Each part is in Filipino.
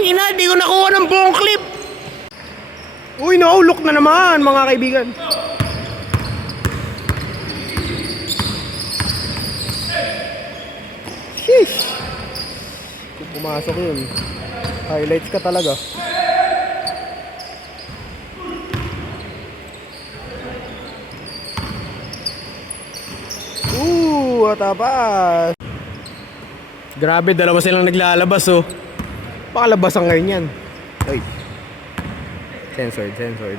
ina, di ko nakuha ng buong clip. Uy, naulok na naman mga kaibigan. Sheesh. Kung pumasok yun, highlights ka talaga. Tapas. Grabe, dalawa silang naglalabas oh. Pakalabas ang ngayon yan. Ay. Censored.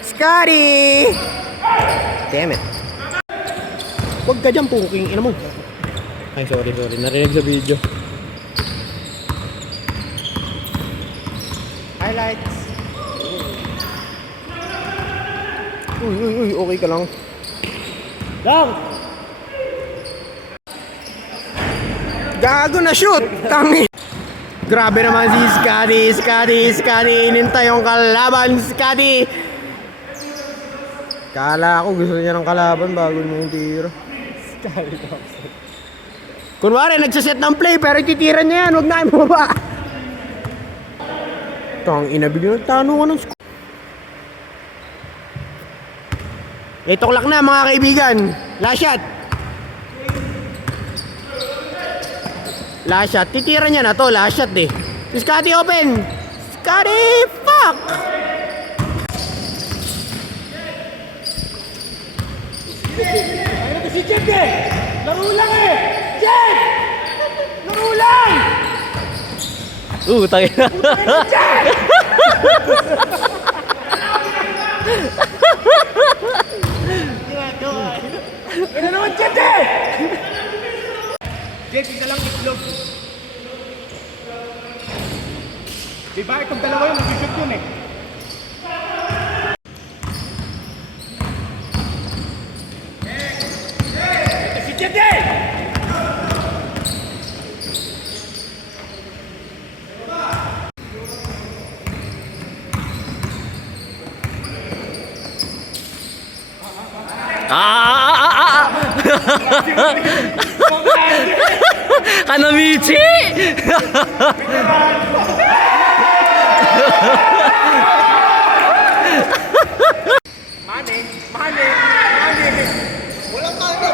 Scotty! Damn it. Huwag ka dyan, puking ina mo. Ay, sorry. Narinig sa video. Highlights. Uy, okay ka lang. Lang! Gago na shoot! Tangi! Grabe naman si Scotty! Inintay yung kalaban, Scotty! Kala ko gusto niya ng kalaban bago niya yung tiro. Kunwari, nagsaset ng play pero titira niya yan. Huwag na kayo baba. Tang ina, bigyan ng tanungan ng score. 8 o'clock na mga kaibigan. Last shot. Last shot. Titira niya na to. Last shot eh. Si Scotty open. Scotty! Fuck! Ayun si Jet eh! Laro lang eh! Jet! Laro lang! Tayo na. Jet! Ina naman Jet eh! Jet, isa lang itlog. Diba itong dalawa yun, nag-shoot yun eh. Ito si Jet eh! Kanamichi! Mane! Walang mane!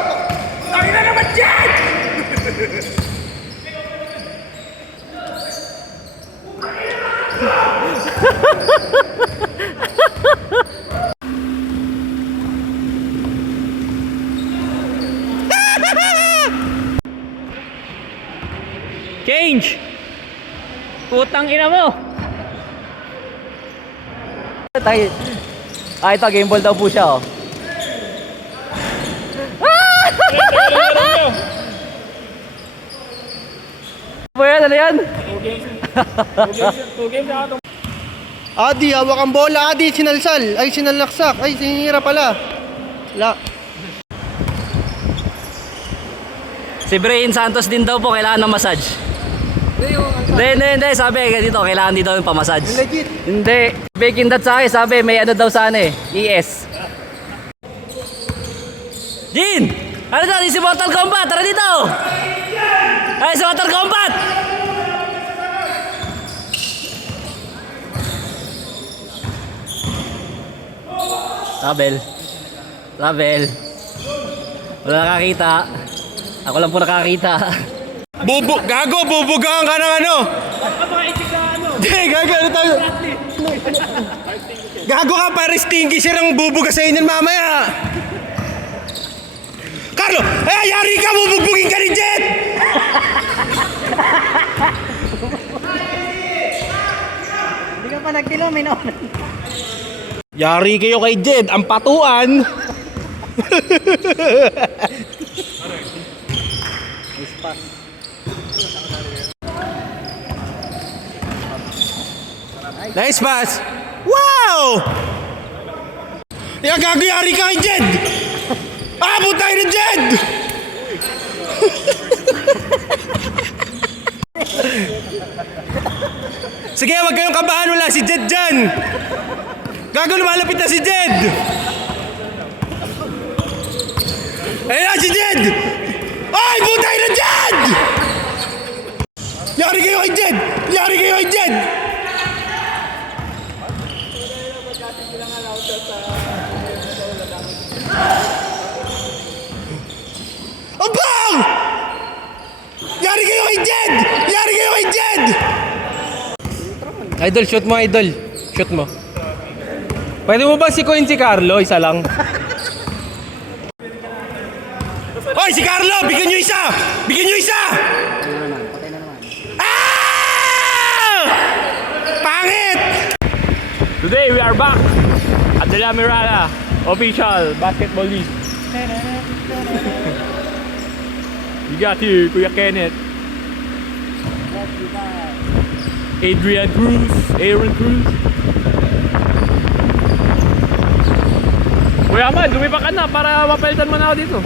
Tayo na naman dyan! Change! Putang ina mo! Tayo. Ito, game ball daw po siya oh. Ano yan? Adi, hawak ang bola. Adi, sinalsal. Ay, sinalaksak. Ay, sinira pala. Si Brain Santos din daw po kailangan ng massage. Hindi. Sabi dito, kailangan dito ng pamassage. Legit. Hindi. Baking that sa akin, sabi may ano daw sana eh. ES. Jin! Ano daw? Si Mortal Kombat! Tara dito! Ay, si Mortal Kombat! Travel. Wala nakakita. Ako lang po nakakita. Gago, bubugaan ka ng ano? Hindi, gago, ano tayo? Gago ka, para extinguisher ang bubuga sa inyo mamaya. Carlo, yari ka, bubugbugin ka ni Jet! Hindi ka pa nagdilo, may nauna. Yari kayo kay Jed, ang patuan. Nice pass. Wow! Gago, yari ka kay Jed. Abot tayo ni Jed. Sige, wag kayong kabahan, wala si Jed dyan. Gago, lumalapit na si Jed! Ayan na si Jed! Ay, butay na Jed! Yari kayo kay Jed! Yari kayo kay Jed! Ang bang! Yari kayo kay Jed! Yari kayo kay Jed! Idol, shoot mo, idol. Shoot mo. Pwede mo ba si Quincy Carlo? Isa lang. Hoy, si Carlo! Bigyan nyo isa! Bigyan nyo isa! Ah! Pangit! Today, we are back at the La Mirada official basketball league. We got here Kuya Kenneth, Adrian Cruz, Aaron Cruz. Kuya Man, lumipa ka na para mapalitan mo na ako dito.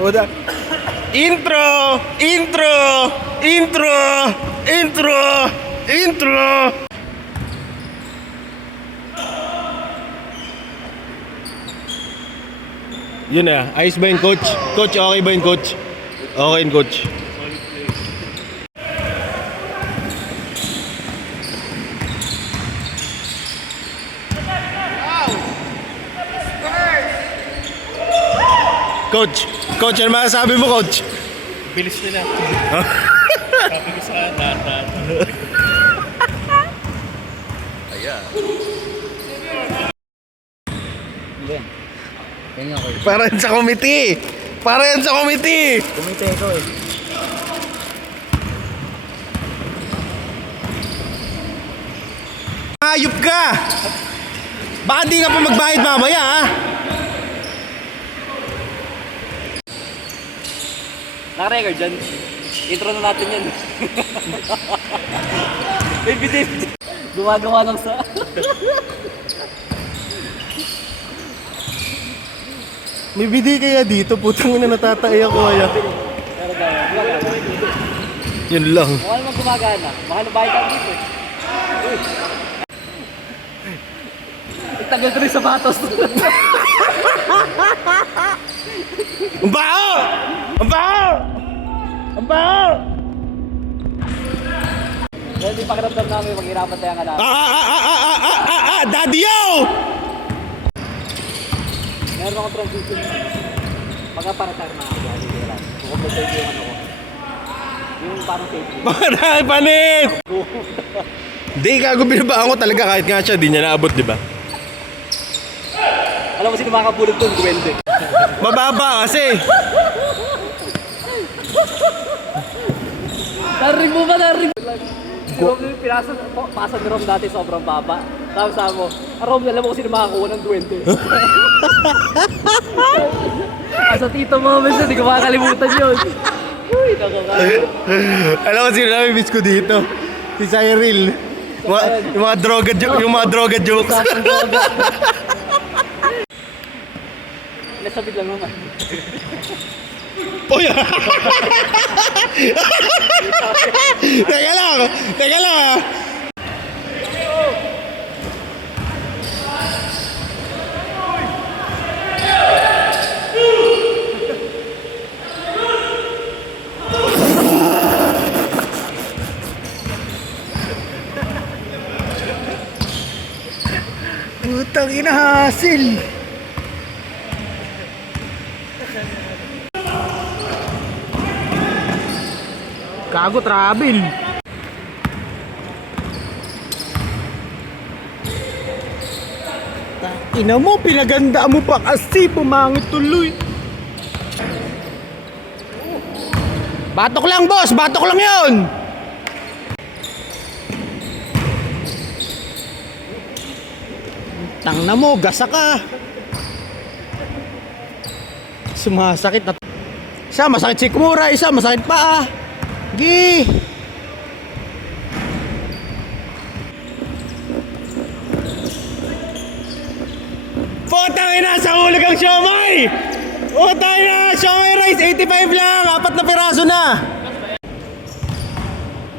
Oda. Intro! Intro! Intro! Intro! Intro! Yun na, ayos ba yun, coach? Coach, okay ba yun, coach? Okay yun, coach. Coach, coach, ano masasabi mo, coach? Bilis nila. Sabi ko sa data. Para yan sa committee! Para yan sa committee! Kumite ko eh. Ayop ka! Baka di ka pa magbayad mamaya, ha? Naka-record dyan. Intro na natin yan. Baby Dave. Gumagawa ng sa... May bidi kaya dito, putang ina natatay ako kaya. Yun lang. Baka naman gumagana. Baka nabayad ka dito. Tagal ko rin sapatos. Ang bao! Ang bao! Ang bao! Dahil di pakiramdam namin, maghirapan tayo nga namin. Daddy yo! Meron akong transition. Pagka para tayo makakaya, hindi ko lang. Kung safety yung ano ko. Yung parang safety. Panay, panit! Di, gago binabaan ko talaga kahit nga siya, di niya naabot, di ba? Alam mo sino makakapulog doon? Duwende. Mababa kasi. Narinig mo ba? Narinig mo lang. Si Rom yung pasa ni Rom dati sobrang baba. Tapos sabi mo, Rom, alam mo kung sino makakuha ng duwende. Asa tito mo, minsan, di ko makakalimutan yun. Uy, nakakalimutan. Alam ko sino namin miss ko dito. Si Cyril. Yung mga droga jokes. Nasabit lang naman. Uy! Teka lang ah. Putang ina, hasil. Gago, travel. Ina mo, pinaganda mo pa kasi pumangit tuloy. Batok lang, boss! Batok lang yun! Tangna mo, gasa ka. Sumasakit na. Isa, masakit si Kumura. Isa, masakit pa ah. Gi. Putang ina, sa hulog ang siomay! Putang ina, siomay rice, 85 lang! 4 na piraso na!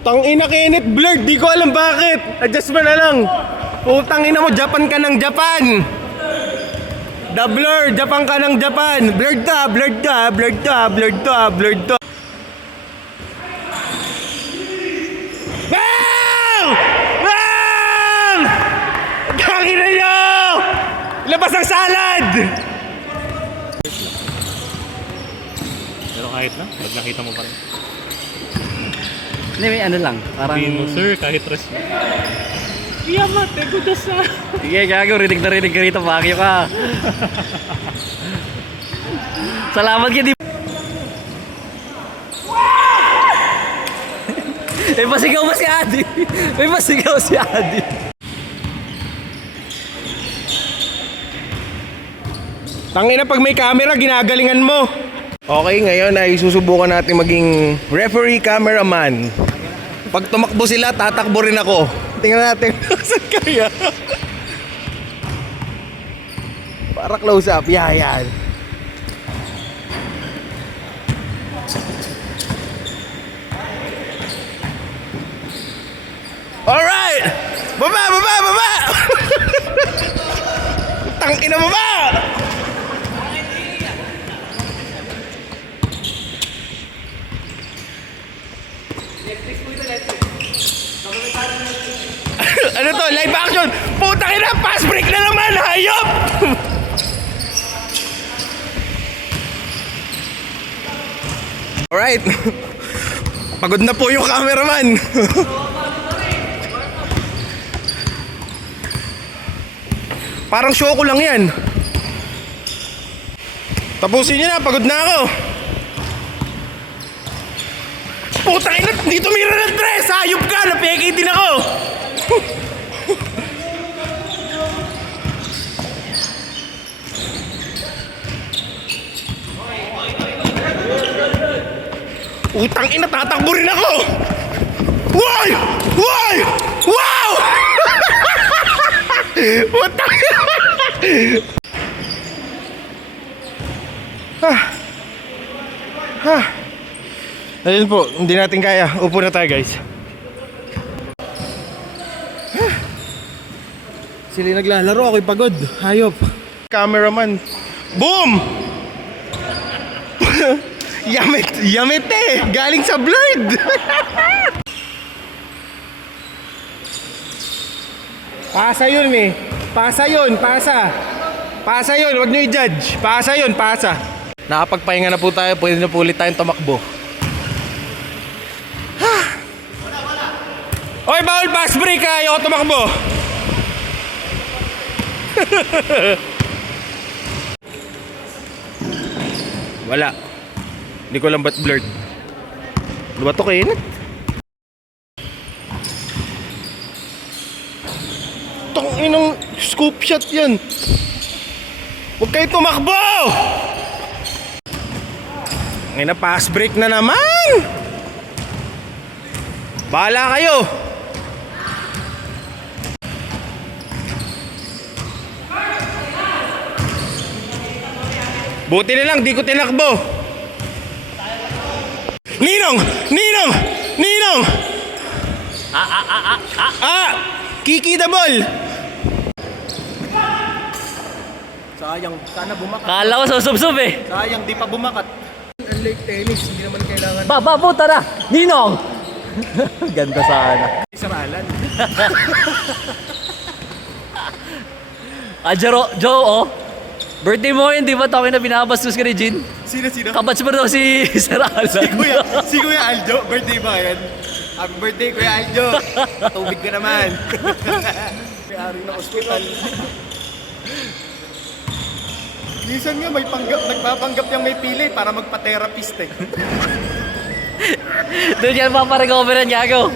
Tangina Kenneth, blurred. Di ko alam bakit. Adjust mo na lang. Putang ina mo, Japan ka ng Japan. The blur, Japan ka ng Japan. Blurred ka, blurred ka, blurred ka, blurred ka, blurred ka. Bang! Bang! Tangina nyo! Labas ang salad! Pero kahit na, pag nakita mo pa rin. Hindi, may ano lang. Parang... Sabihin mo, sir, kahit rest mo. Iya mate, gudas na. Sige, gago. Rinig na rinig ka rito. Pakyo ka. Salamat ka, di... May pasigaw ba si Adi? May pasigaw si Adi. Tangina, pag may camera, ginagalingan mo. Okay, ngayon ay susubukan natin maging referee cameraman. Pag tumakbo sila, tatakbo rin ako. Tingnan natin saan kaya. Para close up, yan. Alright! Baba! Tangina baba! Ano to? Live action! Putang ina! Fast break na naman! Hayop! Alright. Pagod na po yung cameraman. Parang show ko lang yan. Tapusin nyo na, pagod na ako. Putang ina, hindi tumira ng tres. Hayop ka, napeke din ako. Putang ina, tatakbo rin ako. Wow! Wow! Wow! Putang ina. Ayun po, hindi natin kaya. Upo na tayo, guys. Sila naglalaro, ako'y pagod. Hayop. Cameraman. Boom! Yamit eh! Galing sa blurred! Pasa yun eh. Pasa yun, pasa. Pasa yun, huwag nyo i-judge. Pasa yun, pasa. Nakapagpahinga na po tayo, pwede na po ulit tayong tumakbo. Oy, bawal fast break ha, ayoko tumakbo. Wala. Hindi ko alam ba't blurred. Ano ba ito kainit? Inong scoop shot yan. Huwag kayo tumakbo! Ngayon na pass break na naman. Bahala kayo. Buti na lang, di ko tinakbo. Ninong! Ninong! Ninong! Kiki the ball! Sayang, sana bumakat. Kala ko susub-sub eh. Sayang, di pa bumakat. Unlike tennis, hindi naman kailangan Puta na! Ninong! Ganda sana. saralan. Joe, oh. Birthday mo yun, di ba? Tawin na binabastos ka ni Jin. Sino? Kabats mo daw si Sir Alan. Si Kuya Aljo, birthday ba yan? Happy birthday, Kuya Aljo. Tubig ka naman. May-ari ng ospital. Minsan nga may nagpapanggap yung may pili para magpa-therapist eh. Doon yan paparecoveran gago.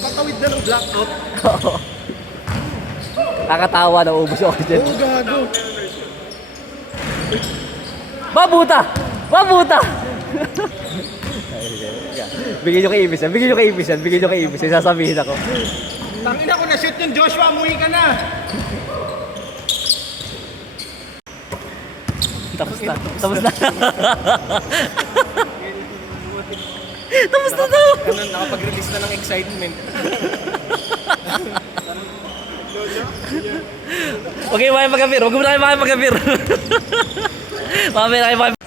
Patawid na ng blackout. Nakakatawa na ubos ako dyan. Oo, gago. Babuta! Bigyan nyo kay Ibis yan. Sasabihin ako. Tangina ko na shoot yung Joshua, umuwi ka na. Tapos na. Tapos na. Tapos na to. Ganun, nakapag-release na ng excitement. Okay, makaya mag-appear. Huwag mo na kayo makaya mag-appear. Makaya kayo mag-appear.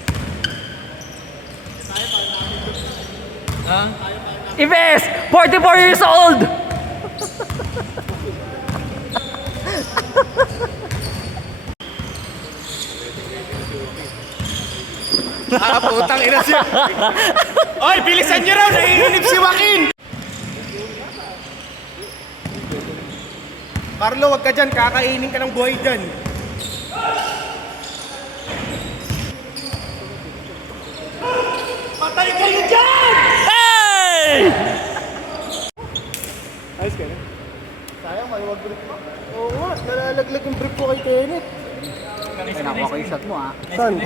Ives! 44 years old! Putang ina siya. Oy, bilisan nyo raw! Naiinip si Joaquin! Carlo, wag ka dyan. Kakainin ka ng buhay dyan. Patay kayo dyan! Hey! Ayos ka na? Sayang, maluwag brief mo. Oo nga, nalalaglag yung brief ko kay Kenneth. Ay, nakuha ko yung shot mo ah. Saan?